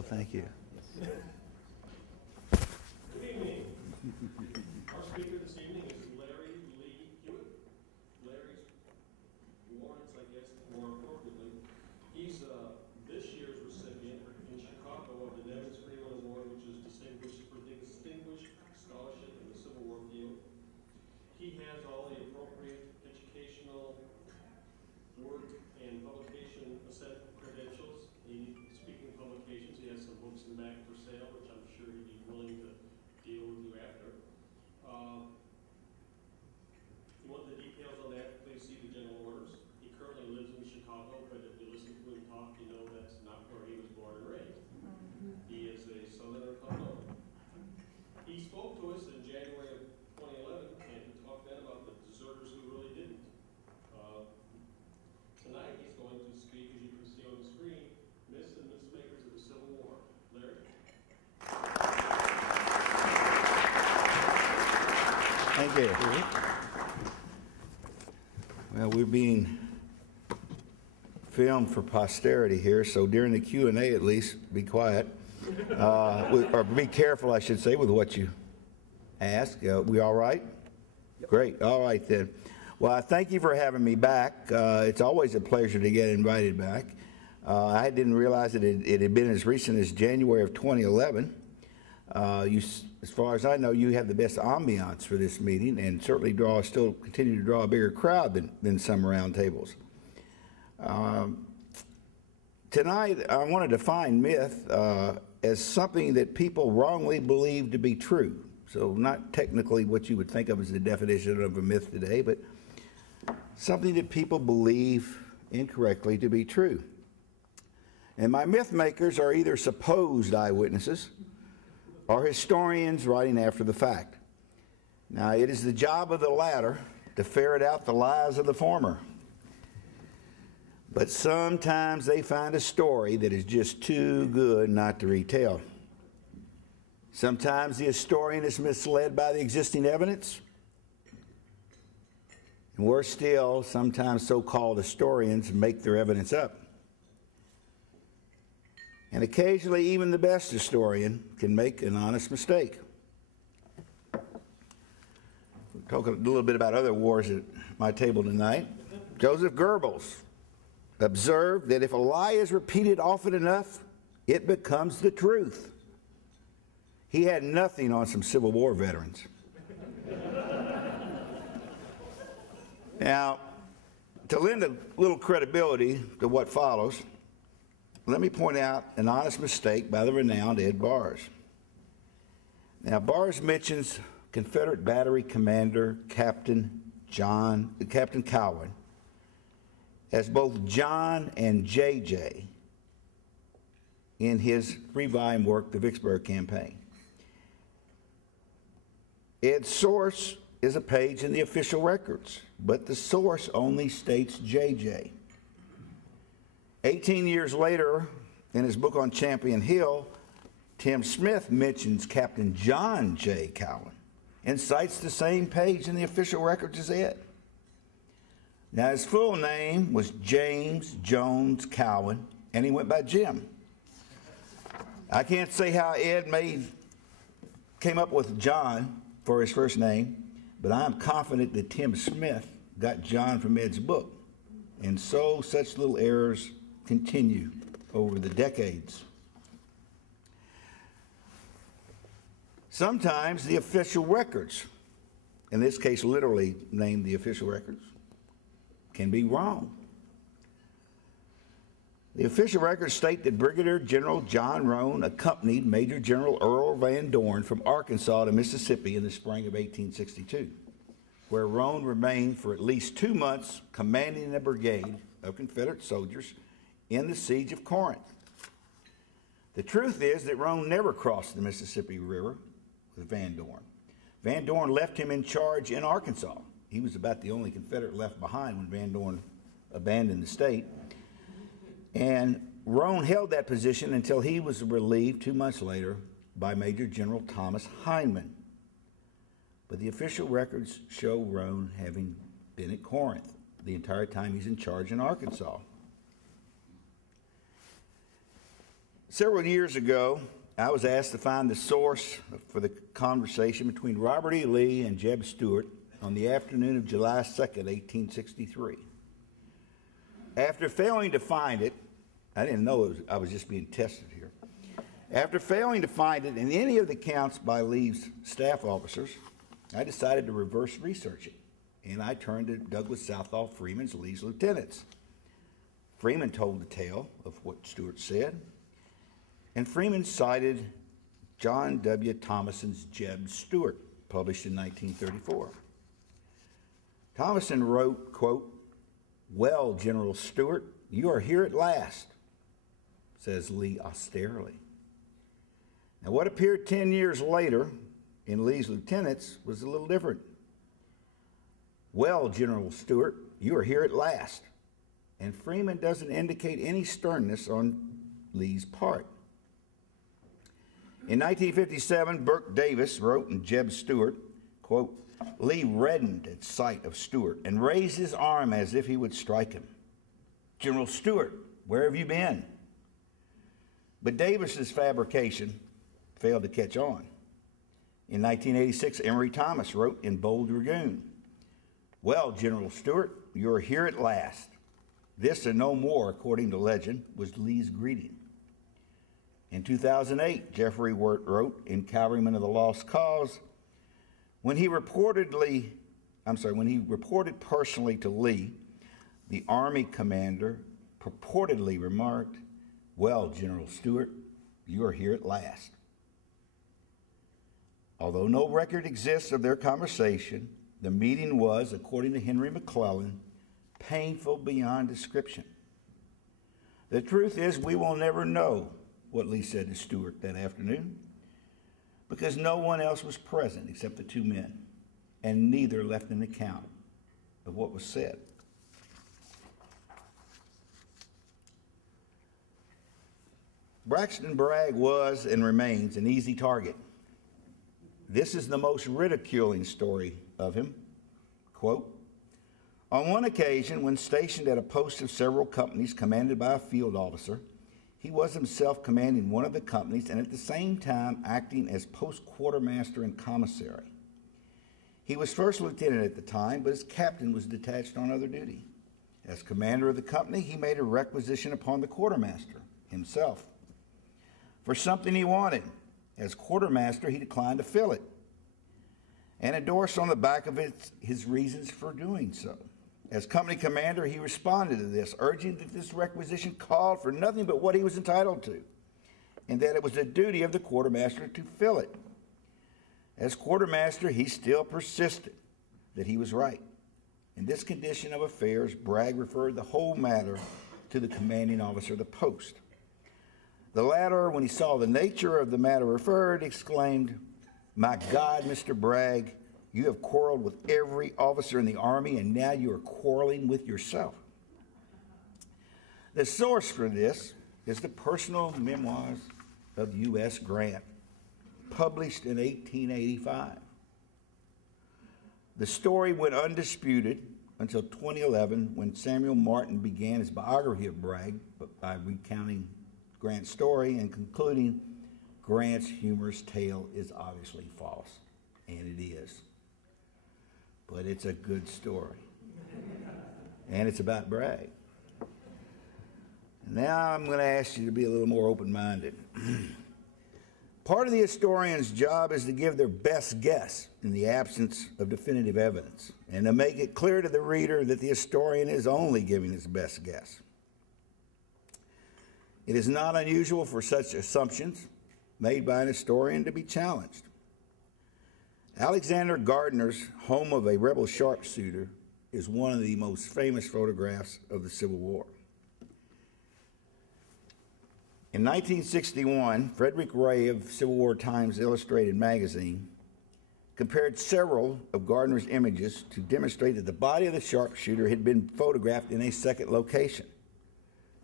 Well, thank you. Good evening. Our speaker this evening is Larry Lee Hewitt. Larry's Lawrence, I guess, more appropriately. He's this year's recipient in Chicago of the Nevins Freeman Award, which is distinguished for distinguished scholarship in the Civil War field. He has all the appropriate educational work and publication set credentials. Speaking of publications, he has some books in the back for sale, which I'm sure he'd be willing to deal with you after. If you want the details on that, please see the general orders. He currently lives in Chicago, but if you listen to him talk, you know that's not where he was born and raised. He is a Southerner come north. He spoke to us in January of 2011, and he talked then about the deserters who really didn't. Tonight he's going to speak, as you can see on the screen, Myths and Mythmakers of the Civil War. Larry? Thank you. Well, we're being filmed for posterity here, so during the Q&A at least, be quiet. Or be careful, I should say, with what you ask. We all right? Yep. Great. All right, then. Well, I thank you for having me back. It's always a pleasure to get invited back. I didn't realize that it had been as recent as January of 2011. As far as I know, you have the best ambiance for this meeting, and certainly still continue to draw a bigger crowd than some roundtables. Tonight, I want to define myth as something that people wrongly believe to be true. So not technically what you would think of as the definition of a myth today, but something that people believe incorrectly to be true. And my myth makers are either supposed eyewitnesses or historians writing after the fact. Now, it is the job of the latter to ferret out the lies of the former. But sometimes they find a story that is just too good not to retell. Sometimes the historian is misled by the existing evidence. And worse still, sometimes so-called historians make their evidence up. And occasionally, even the best historian can make an honest mistake. We'll talk a little bit about other wars at my table tonight. Joseph Goebbels observed that if a lie is repeated often enough, it becomes the truth. He had nothing on some Civil War veterans. Now, to lend a little credibility to what follows, let me point out an honest mistake by the renowned Ed Bars. Now, Bars mentions Confederate Battery Commander Captain Cowan as both John and J.J. in his three-volume work, The Vicksburg Campaign. Ed's source is a page in the official records, but the source only states J.J. 18 years later, in his book on Champion Hill, Tim Smith mentions Captain John J. Cowan and cites the same page in the official records as Ed. Now, his full name was James Jones Cowan, and he went by Jim. I can't say how Ed came up with John for his first name, but I'm confident that Tim Smith got John from Ed's book. And so such little errors continue over the decades. Sometimes the official records, in this case literally named the official records, can be wrong. The official records state that Brigadier General John Roan accompanied Major General Earl Van Dorn from Arkansas to Mississippi in the spring of 1862, where Roan remained for at least 2 months commanding a brigade of Confederate soldiers in the siege of Corinth. The truth is that Roan never crossed the Mississippi River with Van Dorn. Van Dorn left him in charge in Arkansas. He was about the only Confederate left behind when Van Dorn abandoned the state. And Roan held that position until he was relieved 2 months later by Major General Thomas Hindman. But the official records show Roan having been at Corinth the entire time he's in charge in Arkansas. Several years ago, I was asked to find the source for the conversation between Robert E. Lee and Jeb Stuart on the afternoon of July 2nd, 1863. After failing to find it, I didn't know I was just being tested here. After failing to find it in any of the accounts by Lee's staff officers, I decided to reverse research it, and I turned to Douglas Southall Freeman's Lee's lieutenants. Freeman told the tale of what Stuart said, and Freeman cited John W. Thomason's Jeb Stuart, published in 1934. Thomason wrote, quote, "Well, General Stuart, you are here at last," says Lee austerely. Now, what appeared 10 years later in Lee's lieutenants was a little different. "Well, General Stuart, you are here at last." And Freeman doesn't indicate any sternness on Lee's part. In 1957, Burke Davis wrote in Jeb Stuart, quote, "Lee reddened at sight of Stuart and raised his arm as if he would strike him. 'General Stuart, where have you been?' But Davis's fabrication failed to catch on. In 1986, Emory Thomas wrote in Bold Dragoon, 'Well, General Stuart, you are here at last.' This and no more, according to legend, was Lee's greeting. In 2008, Jeffrey Wirt wrote in Cavalryman of the Lost Cause, when he reported personally to Lee, the Army commander purportedly remarked, 'Well, General Stuart, you are here at last.' Although no record exists of their conversation, the meeting was, according to Henry McClellan, painful beyond description. The truth is, we will never know what Lee said to Stuart that afternoon, because no one else was present except the two men, and neither left an account of what was said. Braxton Bragg was and remains an easy target. This is the most ridiculing story of him. Quote, "On one occasion, when stationed at a post of several companies commanded by a field officer, he was himself commanding one of the companies and at the same time acting as post quartermaster and commissary. He was first lieutenant at the time, but his captain was detached on other duty. As commander of the company, he made a requisition upon the quartermaster himself for something he wanted. As quartermaster, he declined to fill it and endorsed on the back of it his reasons for doing so. As company commander, he responded to this, urging that this requisition called for nothing but what he was entitled to, and that it was the duty of the quartermaster to fill it. As quartermaster, he still persisted that he was right. In this condition of affairs, Bragg referred the whole matter to the commanding officer of the post. The latter, when he saw the nature of the matter referred, exclaimed, 'My God, Mr. Bragg, you have quarreled with every officer in the Army, and now you are quarreling with yourself.' The source for this is the personal memoirs of U.S. Grant, published in 1885. The story went undisputed until 2011, when Samuel Martin began his biography of Bragg by recounting Grant's story and concluding Grant's humorous tale is obviously false, and it is. But it's a good story. And it's about Bragg. Now I'm going to ask you to be a little more open-minded. Part of the historian's job is to give their best guess in the absence of definitive evidence, and to make it clear to the reader that the historian is only giving his best guess. It is not unusual for such assumptions made by an historian to be challenged. Alexander Gardner's Home of a Rebel Sharpshooter is one of the most famous photographs of the Civil War. In 1961, Frederick Ray of Civil War Times Illustrated magazine compared several of Gardner's images to demonstrate that the body of the sharpshooter had been photographed in a second location.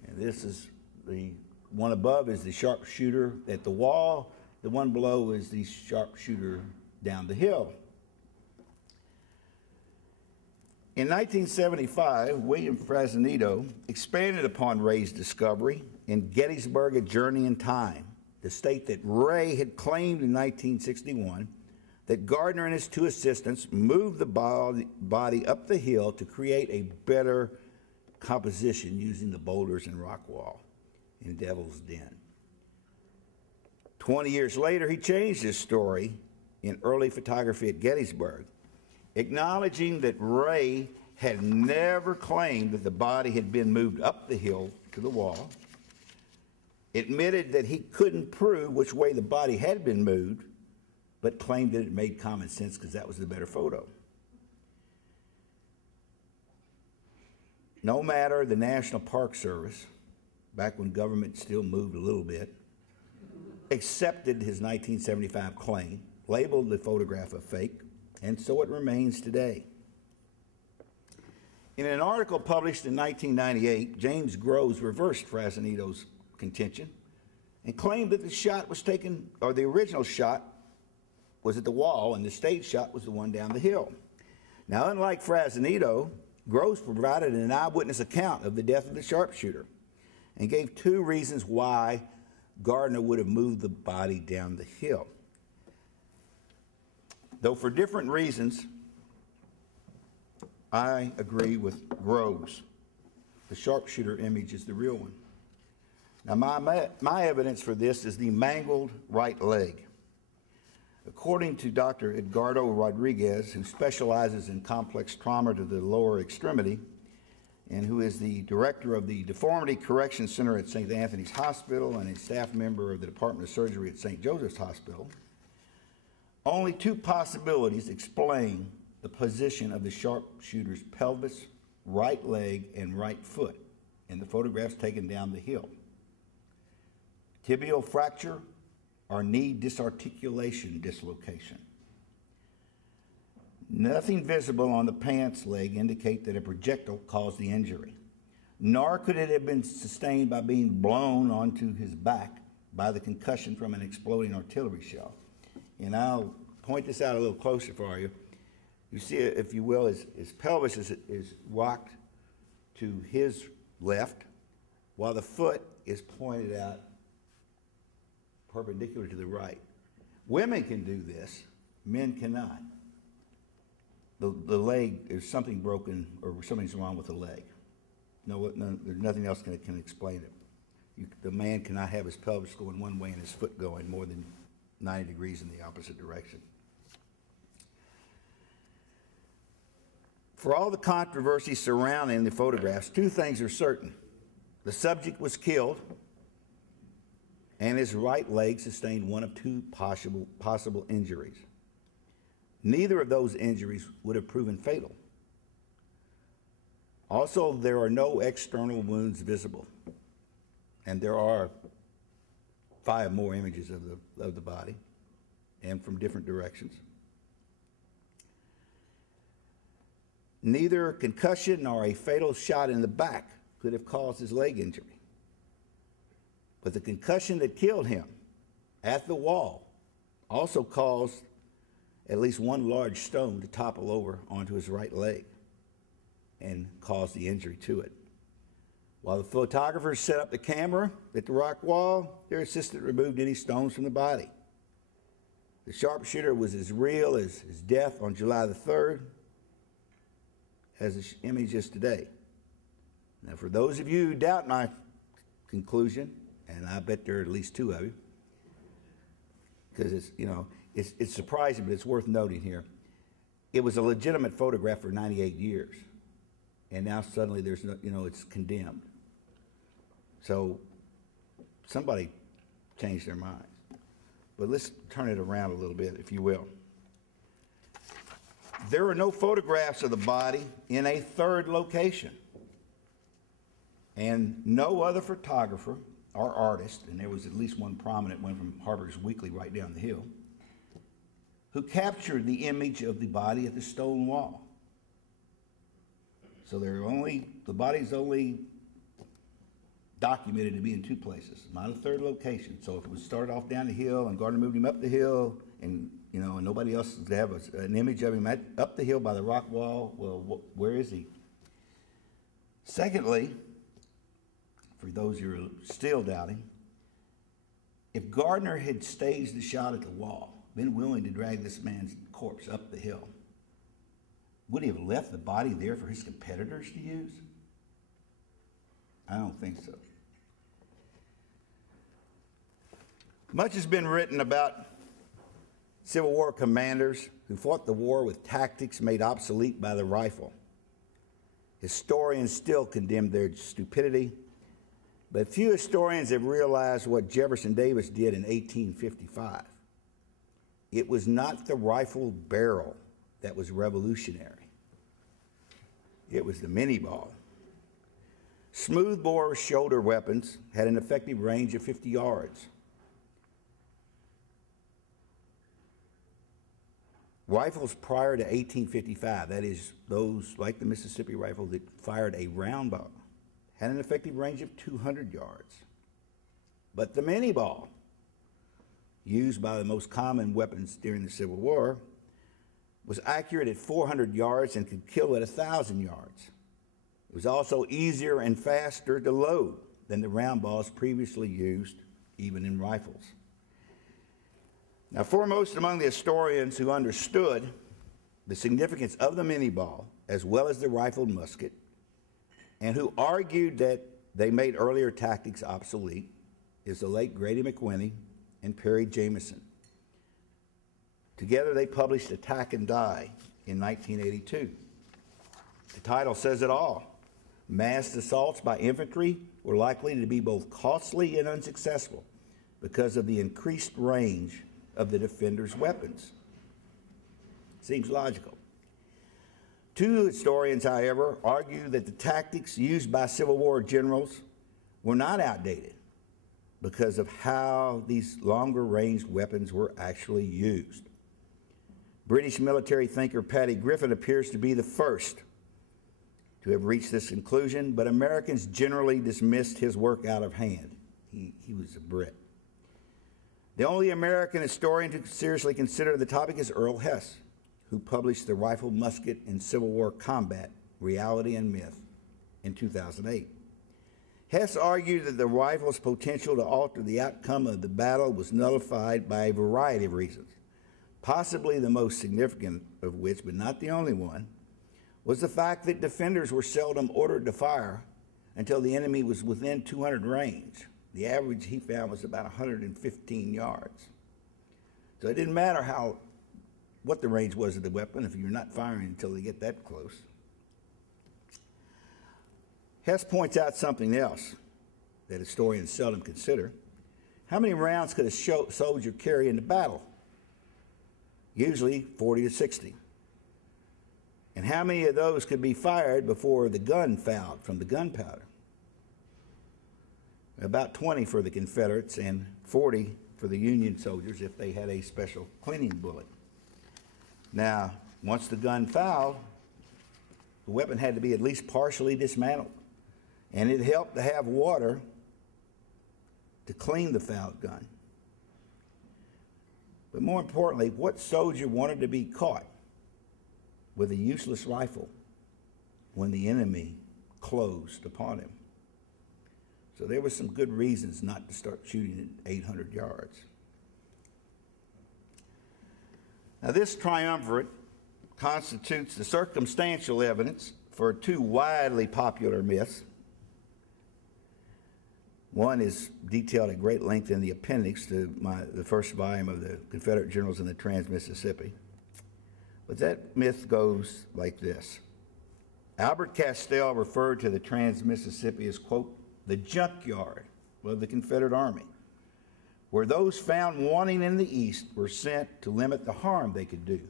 And this is the one above is the sharpshooter at the wall. The one below is the sharpshooter down the hill. In 1975, William Frazanito expanded upon Ray's discovery in Gettysburg: A Journey in Time to state that Ray had claimed in 1961 that Gardner and his two assistants moved the body up the hill to create a better composition using the boulders and rock wall in Devil's Den. 20 years later, he changed his story in Early Photography at Gettysburg, acknowledging that Ray had never claimed that the body had been moved up the hill to the wall, admitted that he couldn't prove which way the body had been moved, but claimed that it made common sense because that was the better photo. No matter the National Park Service, back when government still moved a little bit, accepted his 1975 claim, labeled the photograph a fake, and so it remains today. In an article published in 1998, James Groves reversed Frazanito's contention and claimed that the shot was taken, or the original shot was at the wall and the stage shot was the one down the hill. Now, unlike Frazanito, Groves provided an eyewitness account of the death of the sharpshooter and gave two reasons why Gardner would have moved the body down the hill. Though for different reasons, I agree with Groves. The sharpshooter image is the real one. Now, my evidence for this is the mangled right leg. According to Dr. Edgardo Rodriguez, who specializes in complex trauma to the lower extremity, and who is the director of the Deformity Correction Center at St. Anthony's Hospital and a staff member of the Department of Surgery at St. Joseph's Hospital, only two possibilities explain the position of the sharpshooter's pelvis, right leg, and right foot in the photographs taken down the hill: tibial fracture or knee disarticulation dislocation. Nothing visible on the pants leg indicate that a projectile caused the injury, nor could it have been sustained by being blown onto his back by the concussion from an exploding artillery shell. And I'll point this out a little closer for you. You see, if you will, his pelvis is rocked to his left, while the foot is pointed out perpendicular to the right. Women can do this, men cannot. The leg, there's something broken or something's wrong with the leg. No, there's nothing else can explain it. The man cannot have his pelvis going one way and his foot going more than 90 degrees in the opposite direction. For all the controversy surrounding the photographs, two things are certain. The subject was killed, and his right leg sustained one of two possible injuries. Neither of those injuries would have proven fatal. Also, there are no external wounds visible, and there are 5 more images of the body, and from different directions. Neither concussion nor a fatal shot in the back could have caused his leg injury. But the concussion that killed him at the wall also caused at least one large stone to topple over onto his right leg and cause the injury to it. While the photographers set up the camera at the rock wall, their assistant removed any stones from the body. The sharpshooter was as real as his death on July the 3rd as the image is today. Now, for those of you who doubt my conclusion, and I bet there are at least 2 of you, because it's surprising, but it's worth noting here. It was a legitimate photograph for 98 years, and now suddenly there's no, it's condemned. So somebody changed their mind. But let's turn it around a little bit, if you will. There are no photographs of the body in a third location, and no other photographer or artist, and there was at least one prominent one from Harper's Weekly right down the hill, who captured the image of the body at the stone wall. So the body's only documented to be in 2 places, not a third location. So if it was started off down the hill and Gardner moved him up the hill and you know, and nobody else to have an image of him up the hill by the rock wall. Well, where is he? Secondly, for those who are still doubting, if Gardner had staged the shot at the wall, been willing to drag this man's corpse up the hill, would he have left the body there for his competitors to use? I don't think so. Much has been written about Civil War commanders who fought the war with tactics made obsolete by the rifle. Historians still condemn their stupidity, but few historians have realized what Jefferson Davis did in 1855. It was not the rifle barrel that was revolutionary. It was the mini-ball. Smoothbore shoulder weapons had an effective range of 50 yards. Rifles prior to 1855, that is, those like the Mississippi rifle that fired a round ball, had an effective range of 200 yards. But the mini-ball, used by the most common weapons during the Civil War, was accurate at 400 yards and could kill at 1,000 yards. It was also easier and faster to load than the round balls previously used, even in rifles. Now, foremost among the historians who understood the significance of the mini-ball, as well as the rifled musket, and who argued that they made earlier tactics obsolete, is the late Grady McWhinney and Perry Jameson. Together they published Attack and Die in 1982. The title says it all. Massed assaults by infantry were likely to be both costly and unsuccessful because of the increased range of the defender's weapons. Seems logical. Two historians, however, argue that the tactics used by Civil War generals were not outdated because of how these longer-ranged weapons were actually used. British military thinker Paddy Griffin appears to be the first to have reached this conclusion, but Americans generally dismissed his work out of hand. He was a Brit. The only American historian to seriously consider the topic is Earl Hess, who published The Rifled Musket in Civil War Combat, Reality and Myth in 2008. Hess argued that the rifle's potential to alter the outcome of the battle was nullified by a variety of reasons, possibly the most significant of which, but not the only one, was the fact that defenders were seldom ordered to fire until the enemy was within 200 range. The average he found was about 115 yards. So it didn't matter what the range was of the weapon if you're not firing until they get that close. Hess points out something else that historians seldom consider. How many rounds could a soldier carry into battle? Usually 40 to 60. And how many of those could be fired before the gun fouled from the gunpowder? About 20 for the Confederates and 40 for the Union soldiers if they had a special cleaning bullet. Now, once the gun fouled, the weapon had to be at least partially dismantled. And it helped to have water to clean the fouled gun. But more importantly, what soldier wanted to be caught with a useless rifle when the enemy closed upon him? So there were some good reasons not to start shooting at 800 yards. Now this triumvirate constitutes the circumstantial evidence for two widely popular myths. One is detailed at great length in the appendix to the first volume of the Confederate Journals in the Trans-Mississippi. But that myth goes like this. Albert Castell referred to the Trans-Mississippi as, quote, the junkyard of the Confederate Army, where those found wanting in the East were sent to limit the harm they could do.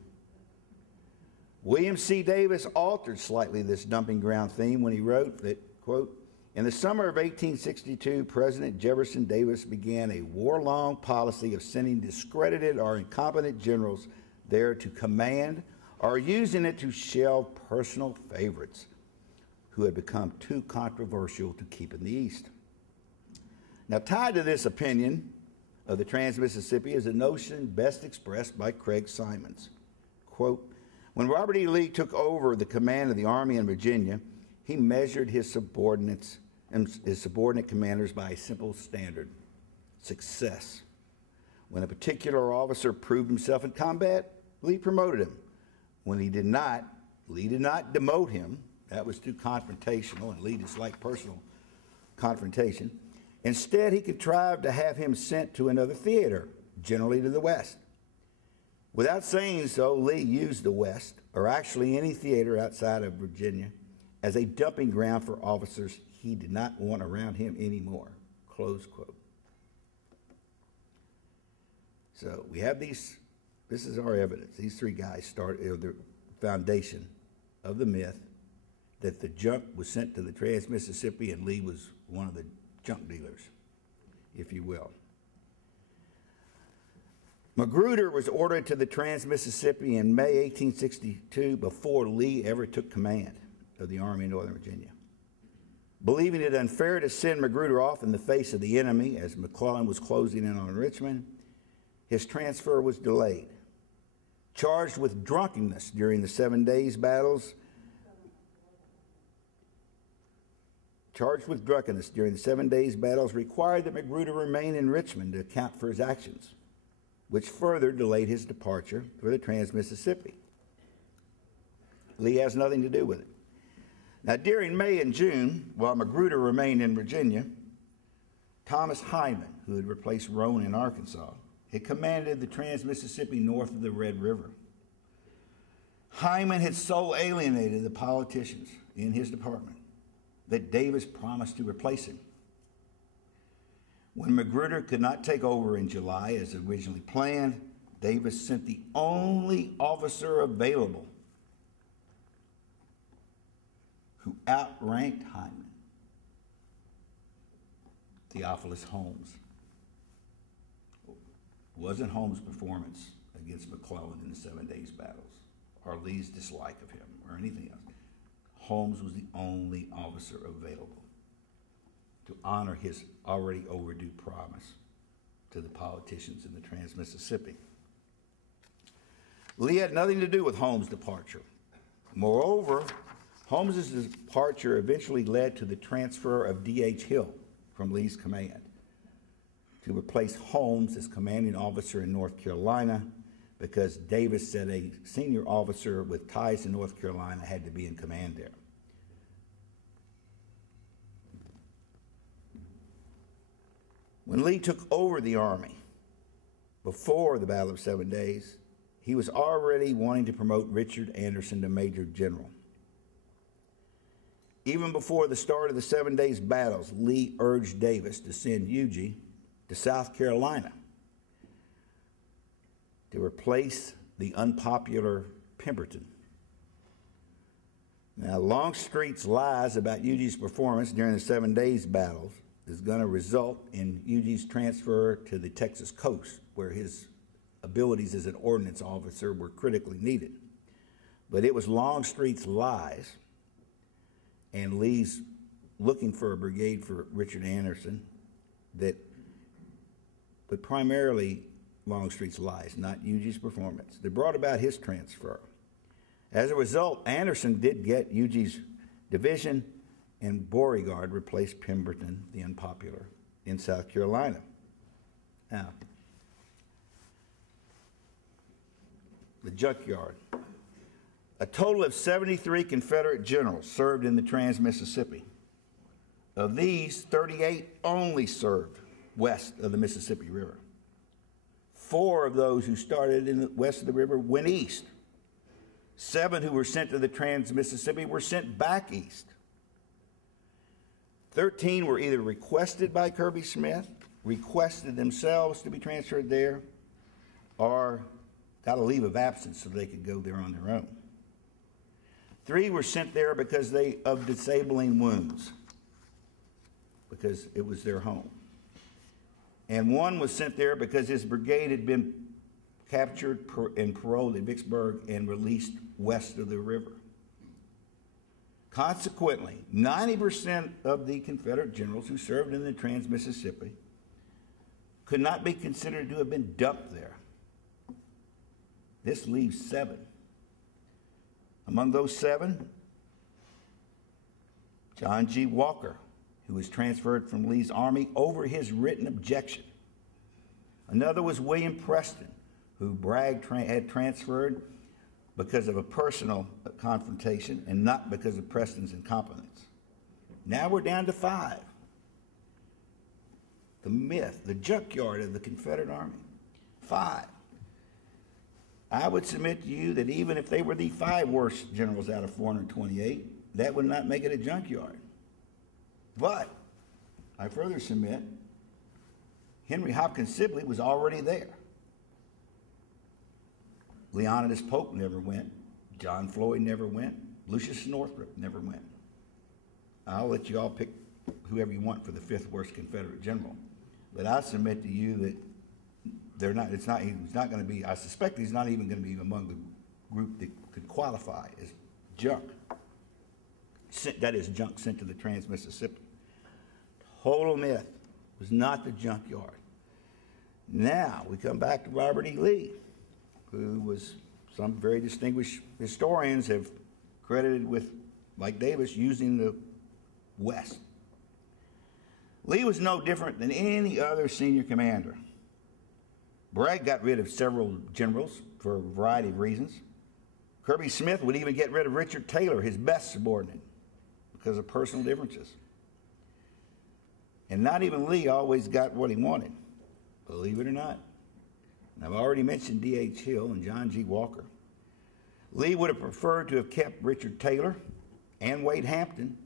William C. Davis altered slightly this dumping ground theme when he wrote that, quote, in the summer of 1862, President Jefferson Davis began a war-long policy of sending discredited or incompetent generals there to command or using it to shelve personal favorites who had become too controversial to keep in the East. Now, tied to this opinion of the Trans-Mississippi is a notion best expressed by Craig Simons. Quote, when Robert E. Lee took over the command of the Army in Virginia, he measured his subordinate commanders by a simple standard: success. When a particular officer proved himself in combat, Lee promoted him. When he did not, Lee did not demote him. That was too confrontational, and Lee disliked personal confrontation. Instead, he contrived to have him sent to another theater, generally to the West. Without saying so, Lee used the West, or actually any theater outside of Virginia, as a dumping ground for officers he did not want around him anymore. Close quote. So we have these, this is our evidence. These three guys started the foundation of the myth that the junk was sent to the Trans-Mississippi and Lee was one of the junk dealers, if you will. Magruder was ordered to the Trans-Mississippi in May 1862 before Lee ever took command of the Army in Northern Virginia. Believing it unfair to send Magruder off in the face of the enemy as McClellan was closing in on Richmond, his transfer was delayed. Charged with drunkenness during the 7 days battles, required that Magruder remain in Richmond to account for his actions, which further delayed his departure for the Trans-Mississippi. Lee has nothing to do with it. Now, during May and June, while Magruder remained in Virginia, Thomas Hyman, who had replaced Roane in Arkansas, had commanded the Trans-Mississippi north of the Red River. Hyman had so alienated the politicians in his department that Davis promised to replace him. When Magruder could not take over in July as originally planned, Davis sent the only officer available who outranked Hyman, Theophilus Holmes. It wasn't Holmes' performance against McClellan in the 7 days battles, or Lee's dislike of him, or anything else. Holmes was the only officer available to honor his already overdue promise to the politicians in the Trans-Mississippi. Lee had nothing to do with Holmes' departure. Moreover, Holmes' departure eventually led to the transfer of D.H. Hill from Lee's command to replace Holmes as commanding officer in North Carolina, because Davis said a senior officer with ties to North Carolina had to be in command there. When Lee took over the Army before the Battle of 7 Days, he was already wanting to promote Richard Anderson to Major General. Even before the start of the 7 Days battles, Lee urged Davis to send Huger to South Carolina to replace the unpopular Pemberton. Now, Longstreet's lies about Huger's performance during the 7 Days battles is going to result in Huger's transfer to the Texas coast, where his abilities as an ordnance officer were critically needed. But it was Longstreet's lies and Lee's looking for a brigade for Richard Anderson but primarily Longstreet's lies, not Huger's performance, that brought about his transfer. As a result, Anderson did get Huger's division, and Beauregard replaced Pemberton, the unpopular, in South Carolina. Now, the junkyard. A total of 73 Confederate generals served in the Trans-Mississippi. Of these, 38 only served west of the Mississippi River. 4 of those who started in the west of the river went east. 7 who were sent to the Trans-Mississippi were sent back east. 13 were either requested by Kirby Smith, requested themselves to be transferred there, or got a leave of absence so they could go there on their own. 3 were sent there because of disabling wounds, because it was their home. And 1 was sent there because his brigade had been captured and paroled at Vicksburg and released west of the river. Consequently, 90% of the Confederate generals who served in the Trans-Mississippi could not be considered to have been dumped there. This leaves 7. Among those 7, John G. Walker, who was transferred from Lee's army over his written objection. Another was William Preston, who Bragg had transferred because of a personal confrontation and not because of Preston's incompetence. Now we're down to 5. The myth, the junkyard of the Confederate Army. 5. I would submit to you that even if they were the 5 worst generals out of 428, that would not make it a junkyard. But I further submit Henry Hopkins Sibley was already there. Leonidas Pope never went. John Floyd never went. Lucius Northrop never went. I'll let you all pick whoever you want for the 5th worst Confederate general. But I submit to you that he's not going to be, I suspect he's not even going to be among the group that could qualify as junk. That is junk sent to the Trans-Mississippi. Total myth. Was not the junkyard. Now we come back to Robert E. Lee, who was, some very distinguished historians have credited with, like Davis, using the West. Lee was no different than any other senior commander. Bragg got rid of several generals for a variety of reasons. Kirby Smith would even get rid of Richard Taylor, his best subordinate, because of personal differences. And not even Lee always got what he wanted, believe it or not. And I've already mentioned D.H. Hill and John G. Walker. Lee would have preferred to have kept Richard Taylor and Wade Hampton,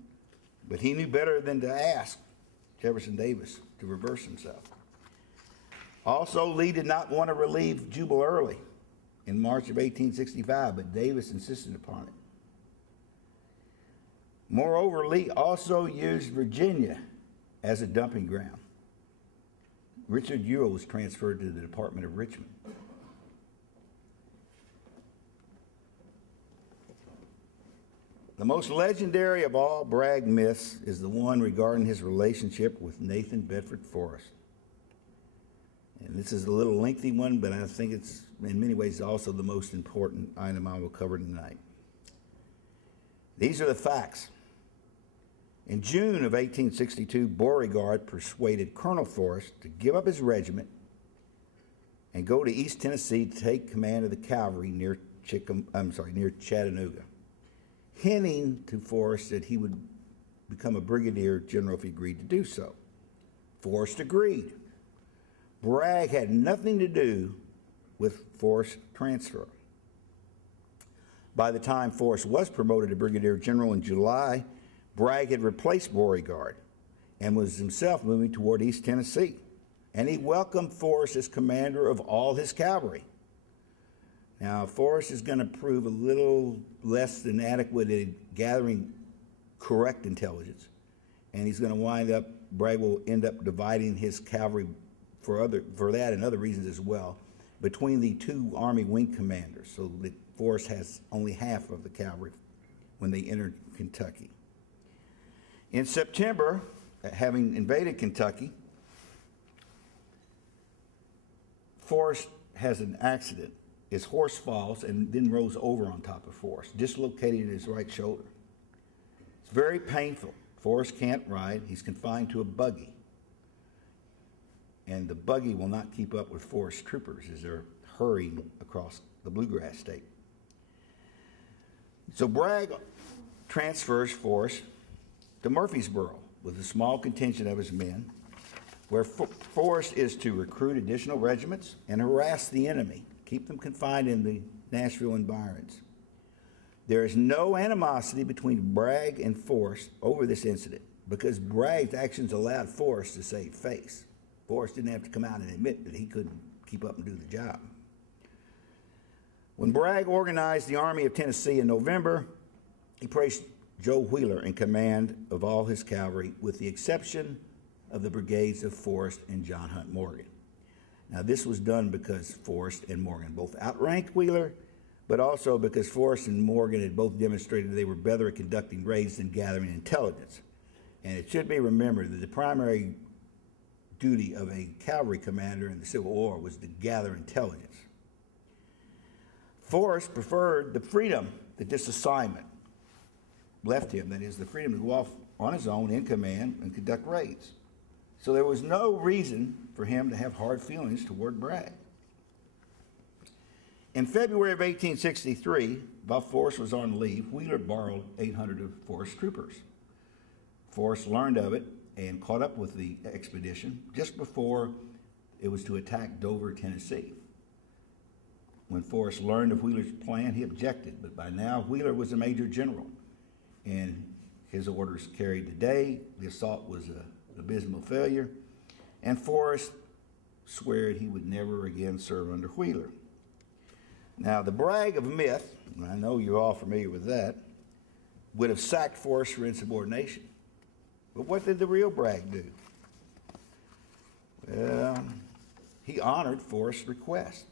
but he knew better than to ask Jefferson Davis to reverse himself. Also, Lee did not want to relieve Jubal Early in March of 1865, but Davis insisted upon it. Moreover, Lee also used Virginia as a dumping ground. Richard Ewell was transferred to the Department of Richmond. The most legendary of all Bragg myths is the one regarding his relationship with Nathan Bedford Forrest. And this is a little lengthy one, but I think it's in many ways also the most important item I will cover tonight. These are the facts. In June of 1862, Beauregard persuaded Colonel Forrest to give up his regiment and go to East Tennessee to take command of the cavalry near Chattanooga, hinting to Forrest that he would become a brigadier general if he agreed to do so. Forrest agreed. Bragg had nothing to do with Forrest's transfer. By the time Forrest was promoted to brigadier general in July, Bragg had replaced Beauregard and was himself moving toward East Tennessee. And he welcomed Forrest as commander of all his cavalry. Now, Forrest is going to prove a little less than adequate at gathering correct intelligence. And he's going to wind up, Bragg will end up dividing his cavalry for that and other reasons as well, between the 2 Army wing commanders, so that Forrest has only half of the cavalry when they entered Kentucky. In September, having invaded Kentucky, Forrest has an accident. His horse falls and then rolls over on top of Forrest, dislocating his right shoulder. It's very painful. Forrest can't ride. He's confined to a buggy. And the buggy will not keep up with Forrest's troopers as they're hurrying across the Bluegrass State. So Bragg transfers Forrest to Murfreesboro with a small contingent of his men, where Forrest is to recruit additional regiments and harass the enemy, keep them confined in the Nashville environs. There is no animosity between Bragg and Forrest over this incident because Bragg's actions allowed Forrest to save face. Forrest didn't have to come out and admit that he couldn't keep up and do the job. When Bragg organized the Army of Tennessee in November, he placed Joe Wheeler in command of all his cavalry, with the exception of the brigades of Forrest and John Hunt Morgan. Now, this was done because Forrest and Morgan both outranked Wheeler, but also because Forrest and Morgan had both demonstrated they were better at conducting raids than gathering intelligence. And it should be remembered that the primary duty of a cavalry commander in the Civil War was to gather intelligence. Forrest preferred the freedom that this assignment left him, that is, the freedom to go off on his own in command and conduct raids. So there was no reason for him to have hard feelings toward Bragg. In February of 1863, while Forrest was on leave, Wheeler borrowed 800 of Forrest's troopers. Forrest learned of it and caught up with the expedition just before it was to attack Dover, Tennessee. When Forrest learned of Wheeler's plan, he objected, but by now Wheeler was a major general, and his orders carried the day. The assault was an abysmal failure, and Forrest swore he would never again serve under Wheeler. Now, the Bragg of myth, and I know you're all familiar with that, would have sacked Forrest for insubordination. But what did the real Bragg do? Well, he honored Forrest's request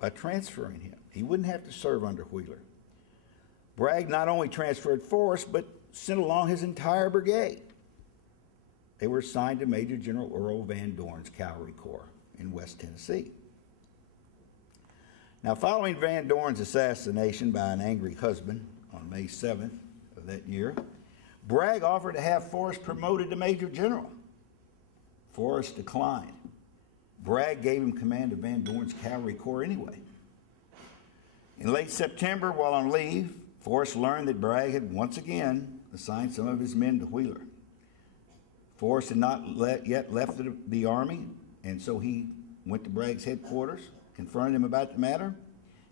by transferring him. He wouldn't have to serve under Wheeler. Bragg not only transferred Forrest, but sent along his entire brigade. They were assigned to Major General Earl Van Dorn's Cavalry Corps in West Tennessee. Now, following Van Dorn's assassination by an angry husband on May 7th of that year, Bragg offered to have Forrest promoted to Major General. Forrest declined. Bragg gave him command of Van Dorn's Cavalry Corps anyway. In late September, while on leave, Forrest learned that Bragg had once again assigned some of his men to Wheeler. Forrest had not yet left the army, and so he went to Bragg's headquarters, confronted him about the matter,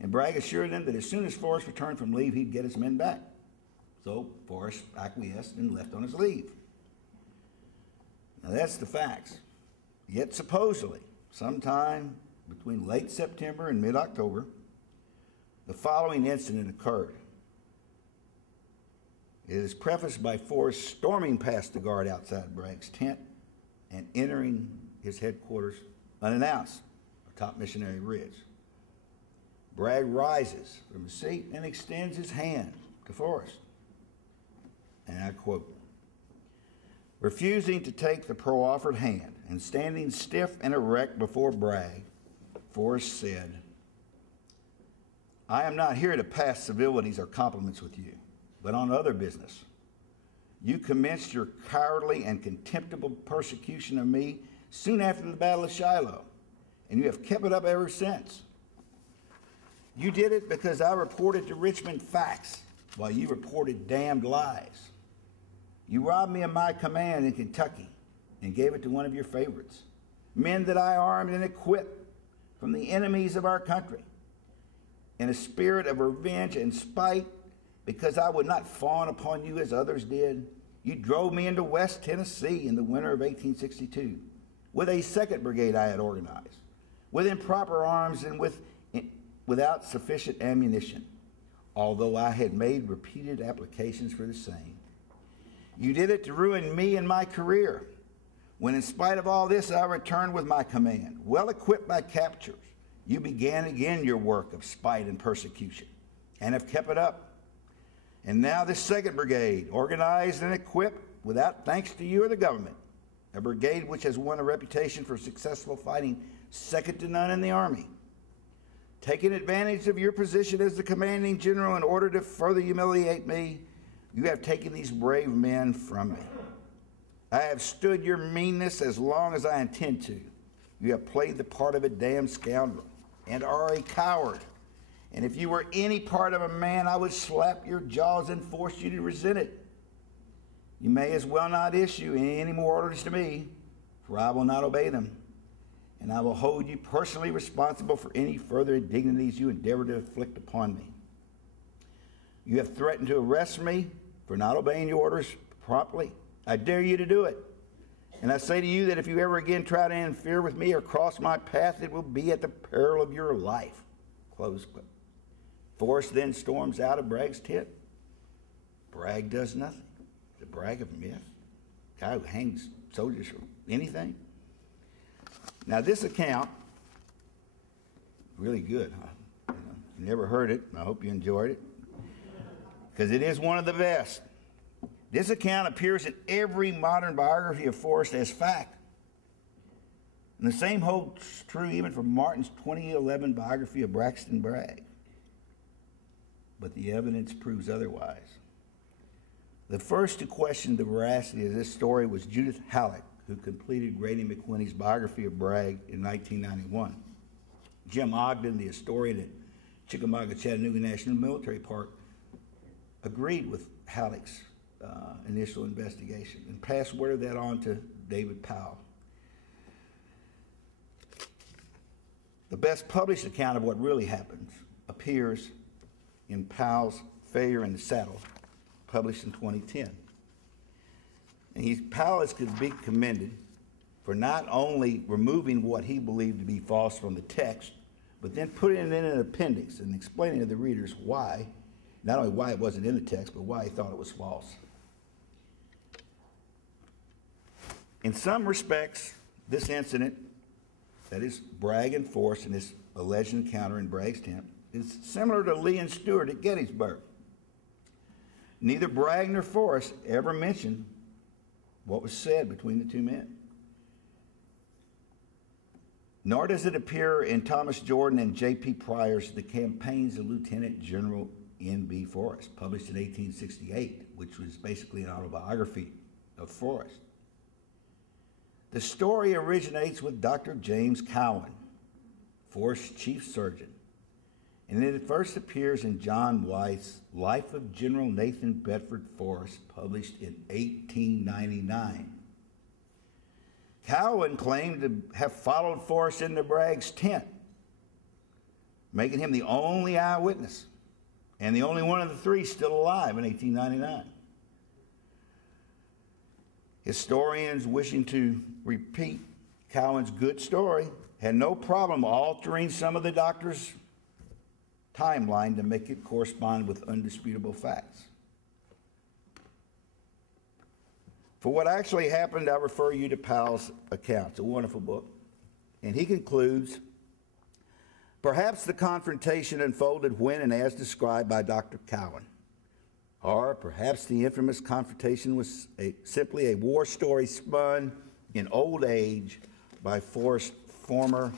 and Bragg assured him that as soon as Forrest returned from leave, he'd get his men back. So Forrest acquiesced and left on his leave. Now that's the facts. Yet supposedly, sometime between late September and mid-October, the following incident occurred. It is prefaced by Forrest storming past the guard outside Bragg's tent and entering his headquarters unannounced atop Missionary Ridge. Bragg rises from his seat and extends his hand to Forrest. And I quote, refusing to take the proffered hand and standing stiff and erect before Bragg, Forrest said, I am not here to pass civilities or compliments with you, but on other business. You commenced your cowardly and contemptible persecution of me soon after the Battle of Shiloh, and you have kept it up ever since. You did it because I reported to Richmond facts while you reported damned lies. You robbed me of my command in Kentucky and gave it to one of your favorites, men that I armed and equipped from the enemies of our country. In a spirit of revenge and spite, because I would not fawn upon you as others did, you drove me into West Tennessee in the winter of 1862 with a second brigade I had organized, with improper arms and without sufficient ammunition, although I had made repeated applications for the same. You did it to ruin me and my career, when in spite of all this I returned with my command, well equipped by captures. You began again your work of spite and persecution, and have kept it up. And now this second brigade, organized and equipped without thanks to you or the government, a brigade which has won a reputation for successful fighting second to none in the Army. Taking advantage of your position as the commanding general in order to further humiliate me, you have taken these brave men from me. I have stood your meanness as long as I intend to. You have played the part of a damned scoundrel and are a coward. And if you were any part of a man, I would slap your jaws and force you to resent it. You may as well not issue any more orders to me, for I will not obey them. And I will hold you personally responsible for any further indignities you endeavor to inflict upon me. You have threatened to arrest me for not obeying your orders promptly. I dare you to do it. And I say to you that if you ever again try to interfere with me or cross my path, it will be at the peril of your life. Close quote. Forrest then storms out of Bragg's tent. Bragg does nothing. The Bragg of myth. Guy who hangs soldiers for anything. Now this account, really good. Huh? You never heard it. I hope you enjoyed it. Because it is one of the best. This account appears in every modern biography of Forrest as fact. And the same holds true even for Martin's 2011 biography of Braxton Bragg. But the evidence proves otherwise. The first to question the veracity of this story was Judith Halleck, who completed Grady McWhinney's biography of Bragg in 1991. Jim Ogden, the historian at Chickamauga-Chattanooga National Military Park, agreed with Halleck's initial investigation and passed word of that on to David Powell. The best published account of what really happens appears in Powell's Failure in the Saddle, published in 2010. And Powell is to be commended for not only removing what he believed to be false from the text, but then putting it in an appendix and explaining to the readers why, not only why it wasn't in the text, but why he thought it was false. In some respects, this incident, that is Bragg and Forrest and this alleged encounter in Bragg's tent, is similar to Lee and Stewart at Gettysburg. Neither Bragg nor Forrest ever mentioned what was said between the two men. Nor does it appear in Thomas Jordan and J.P. Pryor's The Campaigns of Lieutenant General N.B. Forrest, published in 1868, which was basically an autobiography of Forrest. The story originates with Dr. James Cowan, Forrest's chief surgeon, and it first appears in John White's Life of General Nathan Bedford Forrest, published in 1899. Cowan claimed to have followed Forrest into Bragg's tent, making him the only eyewitness and the only one of the three still alive in 1899. Historians wishing to repeat Cowan's good story had no problem altering some of the doctor's timeline to make it correspond with undisputable facts. For what actually happened, I refer you to Powell's account. It's a wonderful book. And he concludes, perhaps the confrontation unfolded when and as described by Dr. Cowan. Or perhaps the infamous confrontation was simply a war story spun in old age by Forrest's former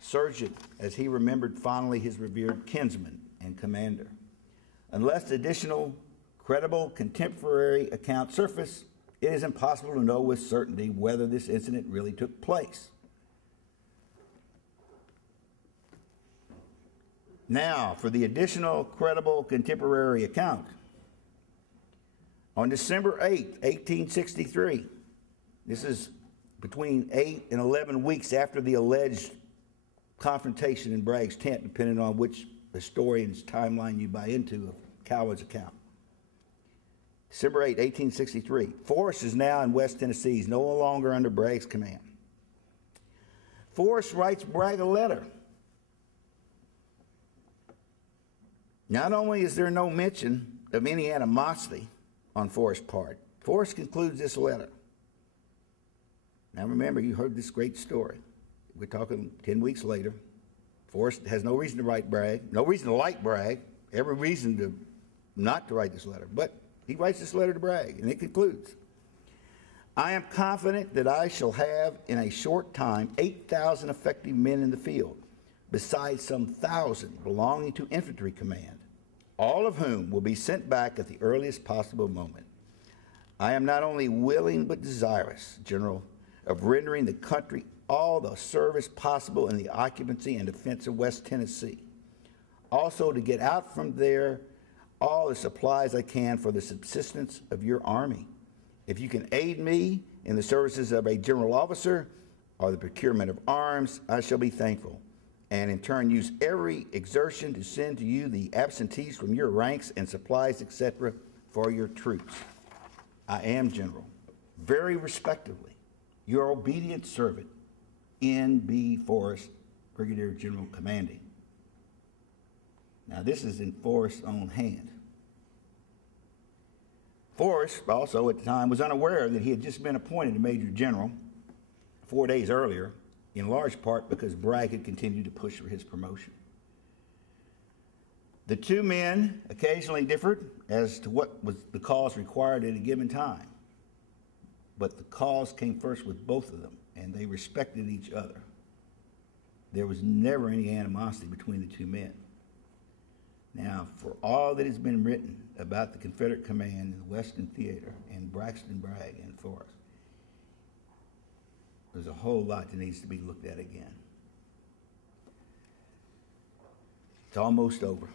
surgeon, as he remembered fondly his revered kinsman and commander. Unless additional credible contemporary accounts surface, it is impossible to know with certainty whether this incident really took place. Now, for the additional credible contemporary account. On December 8, 1863, this is between 8 and 11 weeks after the alleged confrontation in Bragg's tent, depending on which historian's timeline you buy into of Cowan's account. December 8, 1863. Forrest is now in West Tennessee. He's no longer under Bragg's command. Forrest writes Bragg a letter. Not only is there no mention of any animosity on Forrest's part, Forrest concludes this letter. Now remember, you heard this great story. We're talking 10 weeks later. Forrest has no reason to write Bragg, no reason to like Bragg, every reason to not to write this letter. But he writes this letter to Bragg, and it concludes, I am confident that I shall have in a short time 8,000 effective men in the field, besides some 1,000 belonging to infantry command, all of whom will be sent back at the earliest possible moment. I am not only willing but desirous, General, of rendering the country all the service possible in the occupancy and defense of West Tennessee. Also to get out from there all the supplies I can for the subsistence of your army. If you can aid me in the services of a general officer or the procurement of arms, I shall be thankful, and in turn use every exertion to send to you the absentees from your ranks and supplies, etc., for your troops. I am, General, very respectfully, your obedient servant, N.B. Forrest, Brigadier General Commanding. Now, this is in Forrest's own hand. Forrest, also at the time, was unaware that he had just been appointed a Major General 4 days earlier, in large part because Bragg had continued to push for his promotion. The two men occasionally differed as to what was the cause required at a given time, but the cause came first with both of them, and they respected each other. There was never any animosity between the two men. Now, for all that has been written about the Confederate command in the Western Theater and Braxton Bragg and Forrest, there's a whole lot that needs to be looked at again. It's almost over.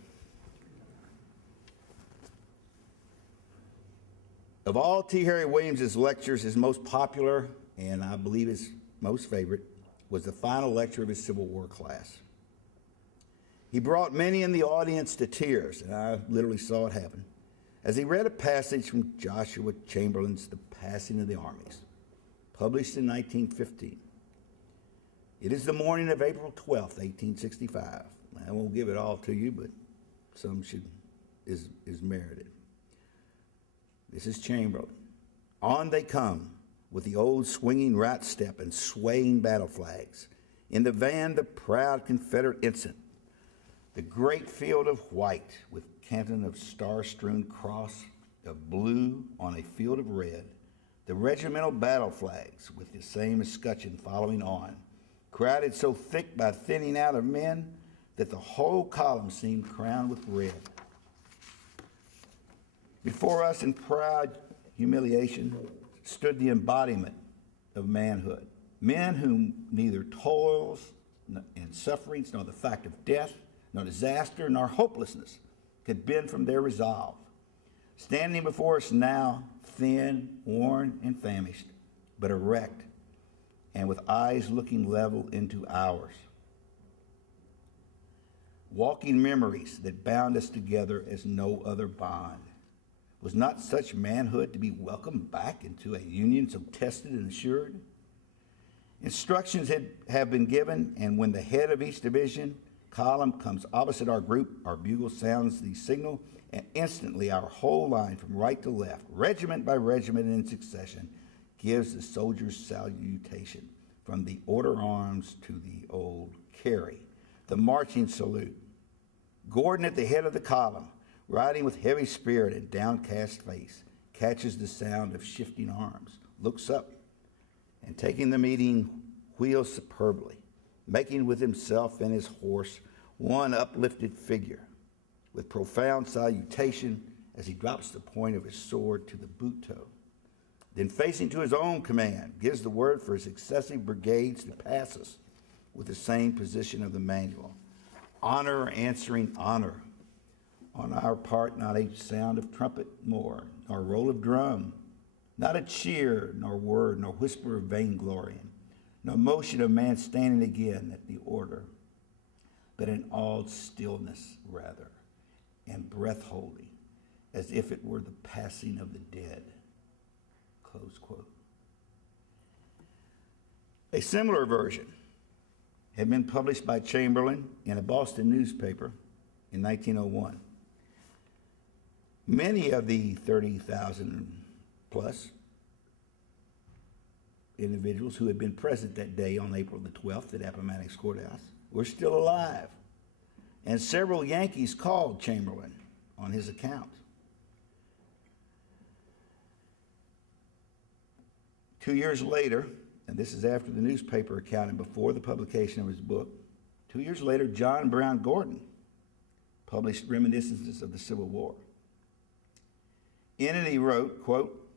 Of all T. Harry Williams' lectures, his most popular, and I believe his most favorite, was the final lecture of his Civil War class. He brought many in the audience to tears, and I literally saw it happen, as he read a passage from Joshua Chamberlain's The Passing of the Armies, published in 1915. It is the morning of April 12th, 1865. I won't give it all to you, but some is merited. This is Chamberlain. On they come, with the old swinging rat step and swaying battle flags. In the van, the proud Confederate ensign. The great field of white, with canton of star-strewn cross of blue on a field of red. The regimental battle flags, with the same escutcheon following on, crowded so thick by thinning out of men that the whole column seemed crowned with red. Before us in proud humiliation stood the embodiment of manhood, men whom neither toils and sufferings, nor the fact of death, nor disaster, nor hopelessness could bend from their resolve. Standing before us now, thin, worn, and famished, but erect, and with eyes looking level into ours. Walking memories that bound us together as no other bond. Was not such manhood to be welcomed back into a union so tested and assured? Instructions have been given, and when the head of each division column comes opposite our group, our bugle sounds the signal, and instantly our whole line from right to left, regiment by regiment in succession, gives the soldier's salutation, from the order arms to the old carry, the marching salute. Gordon at the head of the column, riding with heavy spirit and downcast face, catches the sound of shifting arms, looks up, and taking the meeting, wheels superbly, making with himself and his horse one uplifted figure, with profound salutation as he drops the point of his sword to the boot toe. Then facing to his own command, gives the word for his successive brigades to pass us with the same position of the manual. Honor answering honor. On our part, not a sound of trumpet more, nor roll of drum, not a cheer, nor word, nor whisper of vainglory, no motion of man standing again at the order, but an awed stillness rather, and breath holding, as if it were the passing of the dead. Close quote. A similar version had been published by Chamberlain in a Boston newspaper in 1901. Many of the 30,000 plus individuals who had been present that day on April the 12th at Appomattox Courthouse were still alive, and several Yankees called Chamberlain on his account. 2 years later, and this is after the newspaper account and before the publication of his book, 2 years later, John Brown Gordon published Reminiscences of the Civil War. In it he wrote, quote,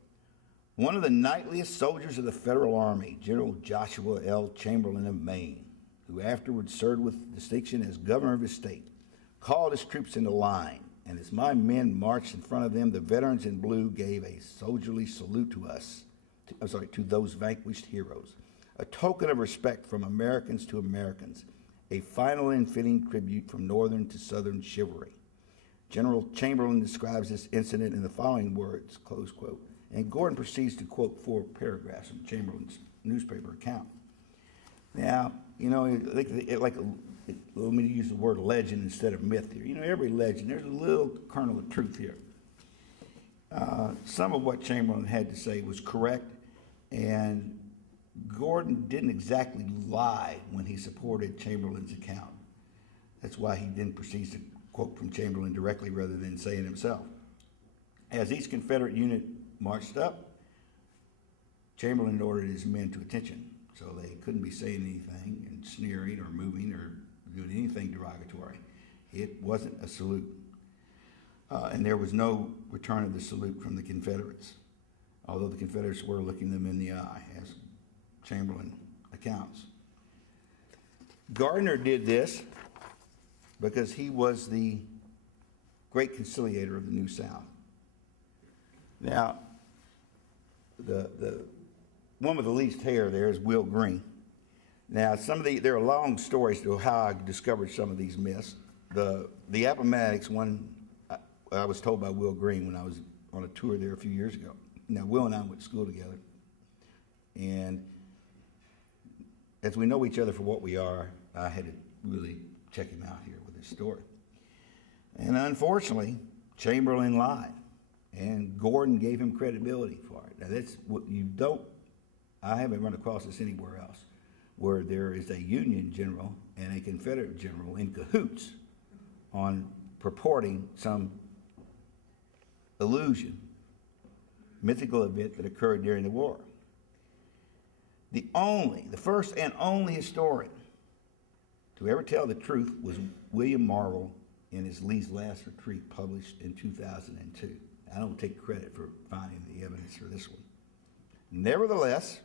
"One of the knightliest soldiers of the Federal Army, General Joshua L. Chamberlain of Maine, who afterwards served with distinction as governor of his state, called his troops into line, and as my men marched in front of them, the veterans in blue gave a soldierly salute to us, to those vanquished heroes, a token of respect from Americans to Americans, a final and fitting tribute from Northern to Southern chivalry." General Chamberlain describes this incident in the following words, close quote, and Gordon proceeds to quote 4 paragraphs from Chamberlain's newspaper account. Now, you know, let me use the word legend instead of myth here. You know, every legend, there's a little kernel of truth here. Some of what Chamberlain had to say was correct, and Gordon didn't exactly lie when he supported Chamberlain's account. That's why he then proceeds to quote from Chamberlain directly rather than saying himself. As each Confederate unit marched up, Chamberlain ordered his men to attention. So they couldn't be saying anything and sneering or moving or doing anything derogatory. It wasn't a salute. And there was no return of the salute from the Confederates, although the Confederates were looking them in the eye, as Chamberlain accounts. Gardner did this because he was the great conciliator of the New South. Now, the one with the least hair there is Will Green. Now, there are long stories to how I discovered some of these myths. The Appomattox one, I was told by Will Green when I was on a tour there a few years ago. Now, Will and I went to school together, and as we know each other for what we are, I had to really check him out here with his story. And unfortunately, Chamberlain lied, and Gordon gave him credibility for it. Now, that's what I haven't run across this anywhere else, where there is a Union general and a Confederate general in cahoots on purporting some illusion, mythical event that occurred during the war. The first and only historian to ever tell the truth was William Marvel in his Lee's Last Retreat, published in 2002. I don't take credit for finding the evidence for this one. Nevertheless,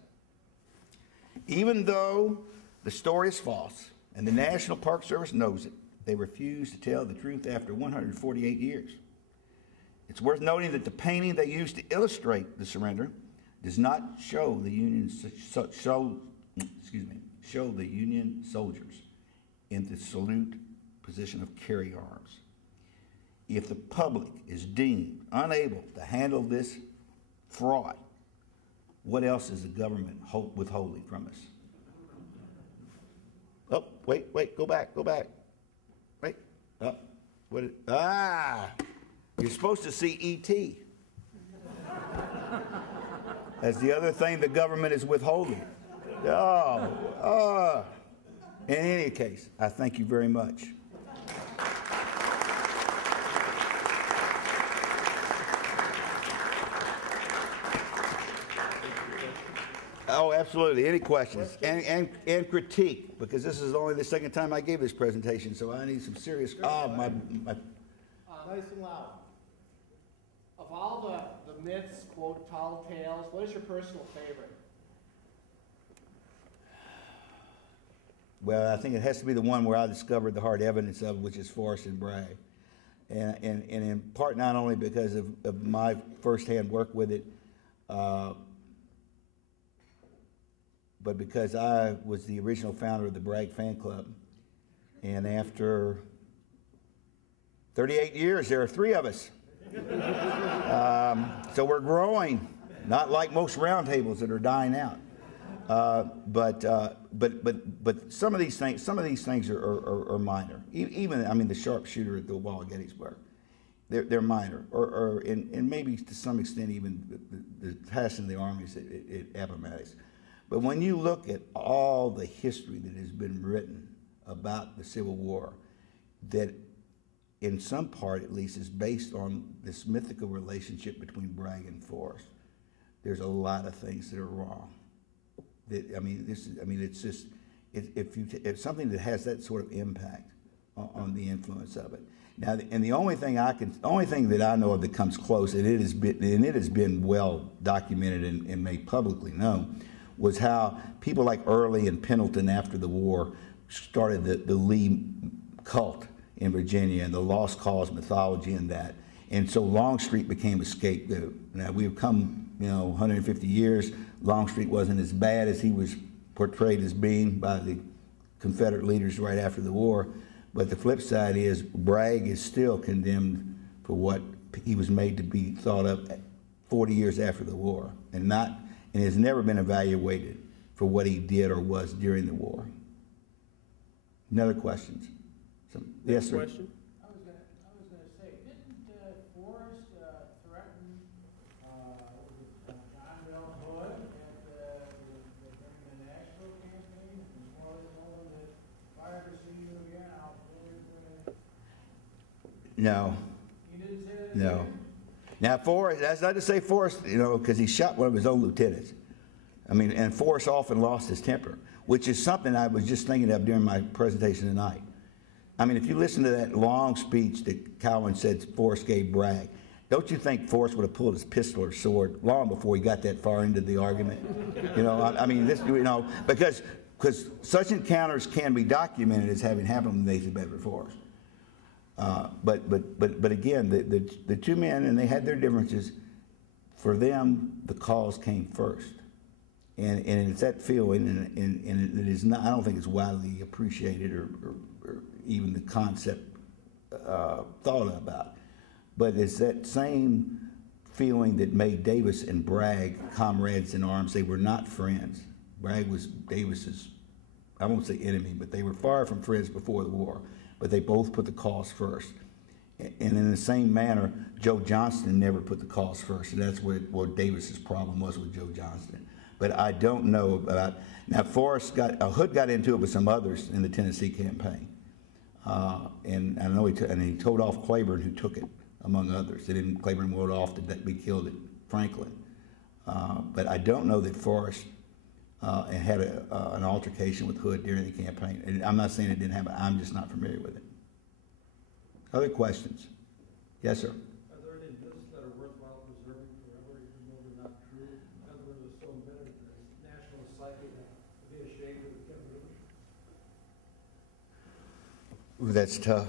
even though the story is false and the National Park Service knows it, they refuse to tell the truth after 148 years. It's worth noting that the painting they used to illustrate the surrender does not show the Union soldiers in the salute position of carry arms. If the public is deemed unable to handle this fraud, what else is the government withholding from us? Oh, wait, go back. Wait, you're supposed to see E.T. That's the other thing the government is withholding. In any case, I thank you very much. Oh, absolutely. Any questions? And critique, because this is only the second time I gave this presentation, so I need some serious. Nice and loud. Of all the myths, quote, tall tales, what is your personal favorite? Well, I think it has to be the one where I discovered the hard evidence of, which is Forrest and Bragg. And in part not only because of my firsthand work with it, but because I was the original founder of the Bragg Fan Club. And after 38 years, there are 3 of us. So we're growing, not like most roundtables that are dying out. But some of these things are minor. Even the sharpshooter at the wall of Gettysburg, they're minor, and maybe to some extent even the passing of the armies at Appomattox. But when you look at all the history that has been written about the Civil War, that in some part at least is based on this mythical relationship between Bragg and Forrest, there's a lot of things that are wrong. It's just if something that has that sort of impact on the influence of it. Now, and the only thing that I know of that comes close, and it has been well documented and made publicly known, was how people like Early and Pendleton after the war started the Lee cult in Virginia and the lost cause mythology in that. And so Longstreet became a scapegoat. Now, we've come 150 years. Longstreet wasn't as bad as he was portrayed as being by the Confederate leaders right after the war. But the flip side is Bragg is still condemned for what he was made to be thought of 40 years after the war, and has never been evaluated for what he did or was during the war. Any other questions? Yes, sir. Question? I was going to say, didn't Forrest threaten John Bell Hood during the Nashville campaign? And Forrest told him that if I ever see you again, I'll really. No. He didn't say that? No. Now, Forrest, that's not to say Forrest, because he shot one of his own lieutenants. I mean, and Forrest often lost his temper, which is something I was just thinking of during my presentation tonight. I mean, if you listen to that long speech that Cowan said Forrest gave Bragg, don't you think Forrest would have pulled his pistol or sword long before he got that far into the argument? You know, I mean, this, you know, because such encounters can be documented as having happened with Nathan Bedford Forrest. But again, the two men, and they had their differences. For them, the cause came first, and it's that feeling, and it is not. I don't think it's widely appreciated or even the concept thought about. But it's that same feeling that made Davis and Bragg comrades in arms. They were not friends. Bragg was Davis's, I won't say enemy, but they were far from friends before the war. But they both put the cause first. And in the same manner, Joe Johnston never put the cause first. And that's what Davis's problem was with Joe Johnston. But I don't know about, now Forrest Hood got into it with some others in the Tennessee campaign. And I know he told off Claiborne, who took it, among others. Claiborne wrote off to be killed at Franklin. But I don't know that Forrest had an altercation with Hood during the campaign. And I'm not saying it didn't happen. I'm just not familiar with it. Other questions? Yes, sir. Are there any myths that are worthwhile preserving forever, even though they're not true? Because they're so embedded in the national psyche that it'd be a shame to get rid of it? Ooh, that's tough.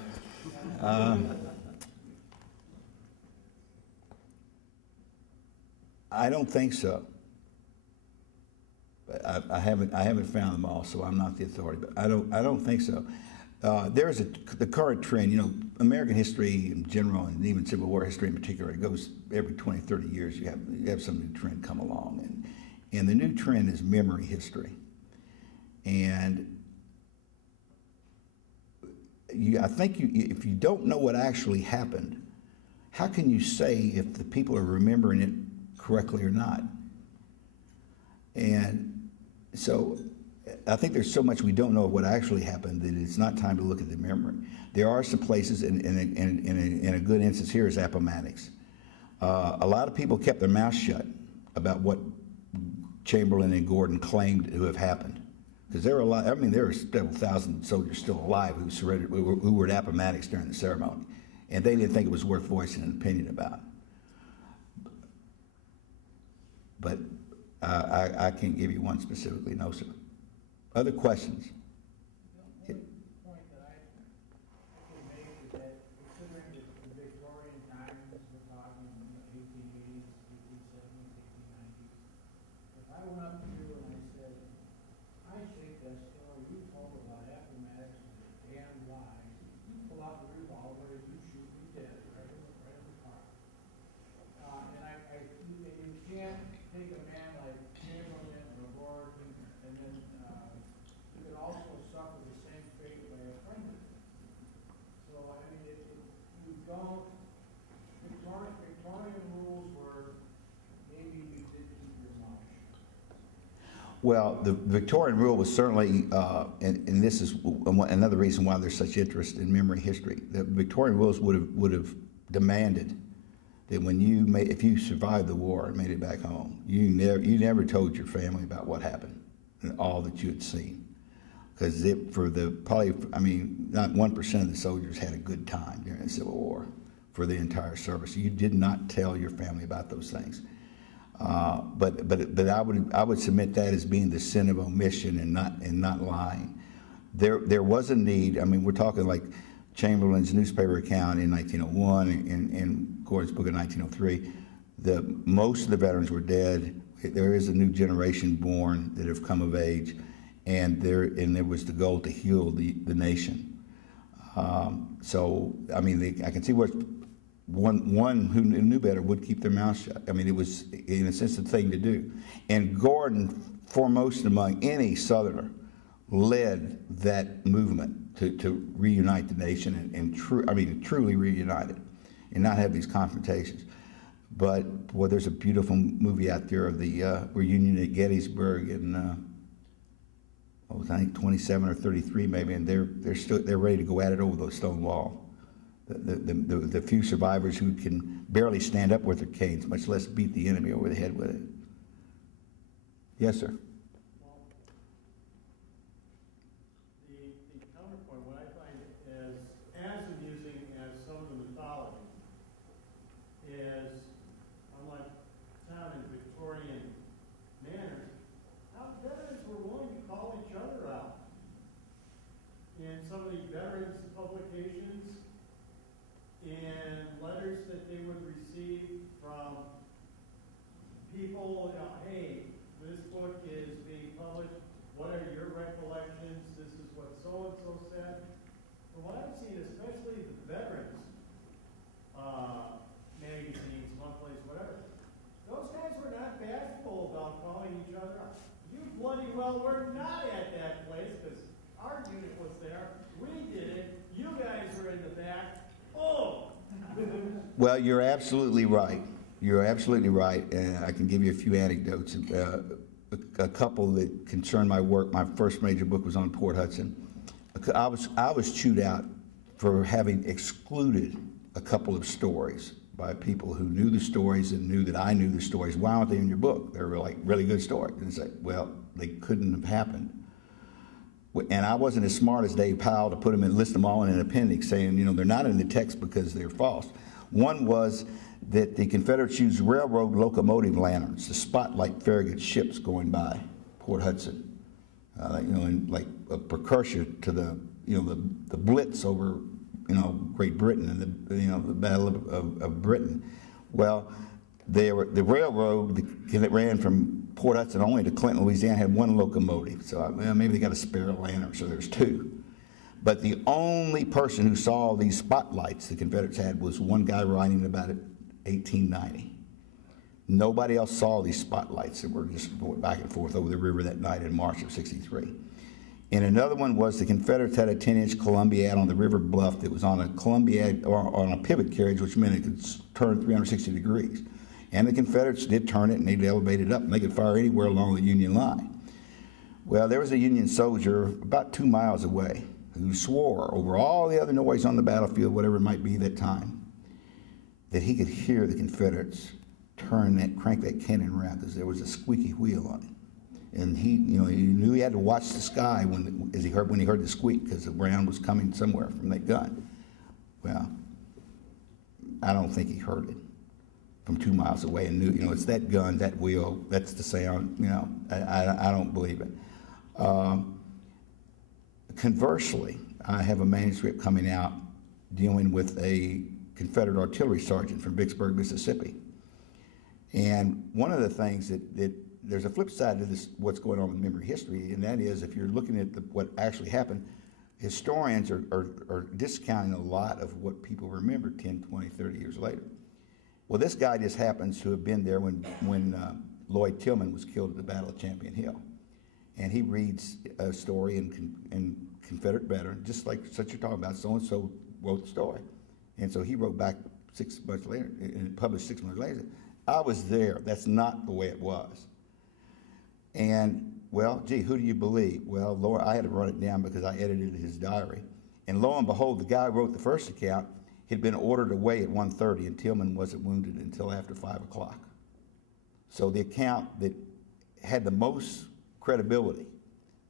I don't think so. But I haven't found them all, so I'm not the authority. But I don't think so. There's the current trend. You know, American history in general, and even Civil War history in particular, it goes every 20, 30 years. You have some new trend come along, and the new trend is memory history. And I think if you don't know what actually happened, how can you say if the people are remembering it correctly or not? And so I think there's so much we don't know of what actually happened that it's not time to look at the memory. There are some places, and a good instance here is Appomattox. A lot of people kept their mouth shut about what Chamberlain and Gordon claimed to have happened. Because there are several thousand soldiers still alive who surrendered, who were at Appomattox during the ceremony, and they didn't think it was worth voicing an opinion about. But I can't give you one specifically, no, sir. Other questions? The only point that I can make is that considering the Victorian times, we're talking 1880s, 1870s, 1890s, if I went up to you and I said, I think that story you told about Appomattox is damn lies, you pull out the revolver and you shoot me dead right in the park. You can't take a man like Chamberlain or Gordon and then you could also suffer the same fate by a friend of his. So, I mean, you don't, Victorian rules were, maybe you did keep your mouth shut. Well, the Victorian rule was certainly, and this is another reason why there's such interest in memory history. The Victorian rules would have demanded that if you survived the war and made it back home, you never told your family about what happened and all that you had seen, because not 1% of the soldiers had a good time during the Civil War for the entire service. You did not tell your family about those things. But I would submit that as being the sin of omission and not lying. There was a need. I mean, we're talking like Chamberlain's newspaper account in 1901 and Gordon's book in 1903. Most of the veterans were dead. There is a new generation born that have come of age, and there was the goal to heal the nation. So I mean, I can see where one who knew better would keep their mouth shut. I mean, it was in a sense the thing to do. And Gordon, foremost among any Southerner, led that movement to reunite the nation and truly reunite it and not have these confrontations. But boy, there's a beautiful movie out there of the reunion at Gettysburg in I think 27 or 33 maybe, and they're ready to go at it over the stone wall. The few survivors who can barely stand up with their canes, much less beat the enemy over the head with it. Yes, sir. Well, the counterpoint, what I find as amusing as some of the mythology is, unlike town and Victorian manners, how veterans were willing to call each other out. In some of the veterans publications and letters that they would receive from people, hey, this book is being published, what are your recollections, this is what so-and-so said. From what I've seen, especially the veterans magazines, monthlies, whatever, those guys were not bashful about calling each other out. You bloody well were not at that place, because our unit was there, we did it, you guys were in the back, oh! Well, you're absolutely right. You're absolutely right, and I can give you a few anecdotes. A couple that concern my work. My first major book was on Port Hudson. I was chewed out for having excluded a couple of stories by people who knew the stories and knew that I knew the stories. Why aren't they in your book? They're like really good stories. And say, well, they couldn't have happened. And I wasn't as smart as Dave Powell to put them and list them all in an appendix, saying, you know, they're not in the text because they're false. One was that the Confederates used railroad locomotive lanterns to spotlight Farragut's ships going by Port Hudson, you know, and like a precursor to the, you know, the Blitz over, you know, Great Britain and the, you know, the Battle of Britain. Well, the railroad that ran from Port Hudson only to Clinton, Louisiana, had one locomotive. So well, maybe they got a spare lantern, so there's two. But the only person who saw these spotlights the Confederates had was one guy writing about it 1890. Nobody else saw these spotlights that were just going back and forth over the river that night in March of '63. And another one was the Confederates had a 10-inch Columbia on the river bluff that was on a Columbia or on a pivot carriage, which meant it could turn 360 degrees. And the Confederates did turn it, and they'd elevate it up, and they could fire anywhere along the Union line. Well, there was a Union soldier about 2 miles away who swore over all the other noise on the battlefield, whatever it might be that time, that he could hear the Confederates crank that cannon around because there was a squeaky wheel on it. And he, you know, he knew he had to watch the sky when he heard the squeak because the round was coming somewhere from that gun. Well, I don't think he heard it from 2 miles away and knew, you know, it's that gun, that wheel, that's the sound, you know, I don't believe it. Conversely, I have a manuscript coming out dealing with a Confederate artillery sergeant from Vicksburg, Mississippi. And one of the things that there's a flip side to this, what's going on with memory history, and that is if you're looking at what actually happened, historians are discounting a lot of what people remember 10, 20, 30 years later. Well, this guy just happens to have been there when Lloyd Tillman was killed at the Battle of Champion Hill. And he reads a story in Confederate veteran, just like such you're talking about, so-and-so wrote the story. And so he wrote back 6 months later, and published 6 months later. I was there. That's not the way it was. And, well, gee, who do you believe? Well, Lord, I had to run it down because I edited his diary. And lo and behold, the guy who wrote the first account had been ordered away at 1:30, and Tillman wasn't wounded until after 5 o'clock. So the account that had the most credibility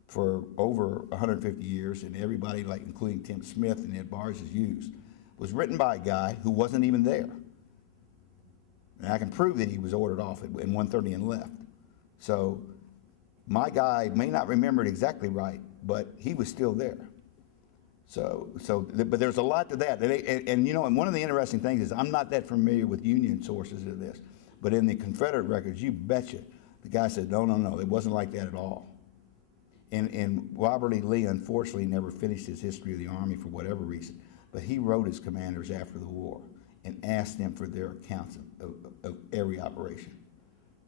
for over 150 years, and everybody, like including Tim Smith and Ed Bars, has used, was written by a guy who wasn't even there. And I can prove that he was ordered off at 1:30 and left. So my guy may not remember it exactly right, but he was still there. But there's a lot to that. And you know, and one of the interesting things is I'm not that familiar with Union sources of this, but in the Confederate records, you betcha, the guy said, no, it wasn't like that at all. And Robert E. Lee, unfortunately, never finished his history of the Army for whatever reason, but he wrote his commanders after the war and asked them for their accounts of every operation,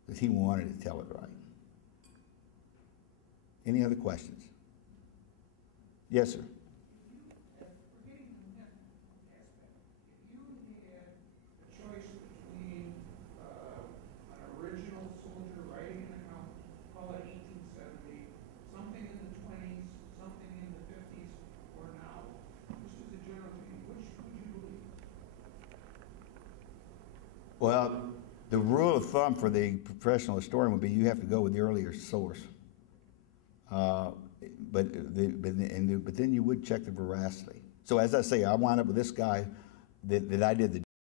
because he wanted to tell it right. Any other questions? Yes, sir. Well, The rule of thumb for the professional historian would be you have to go with the earlier source. But then you would check the veracity. So as I say, I wound up with this guy that I did the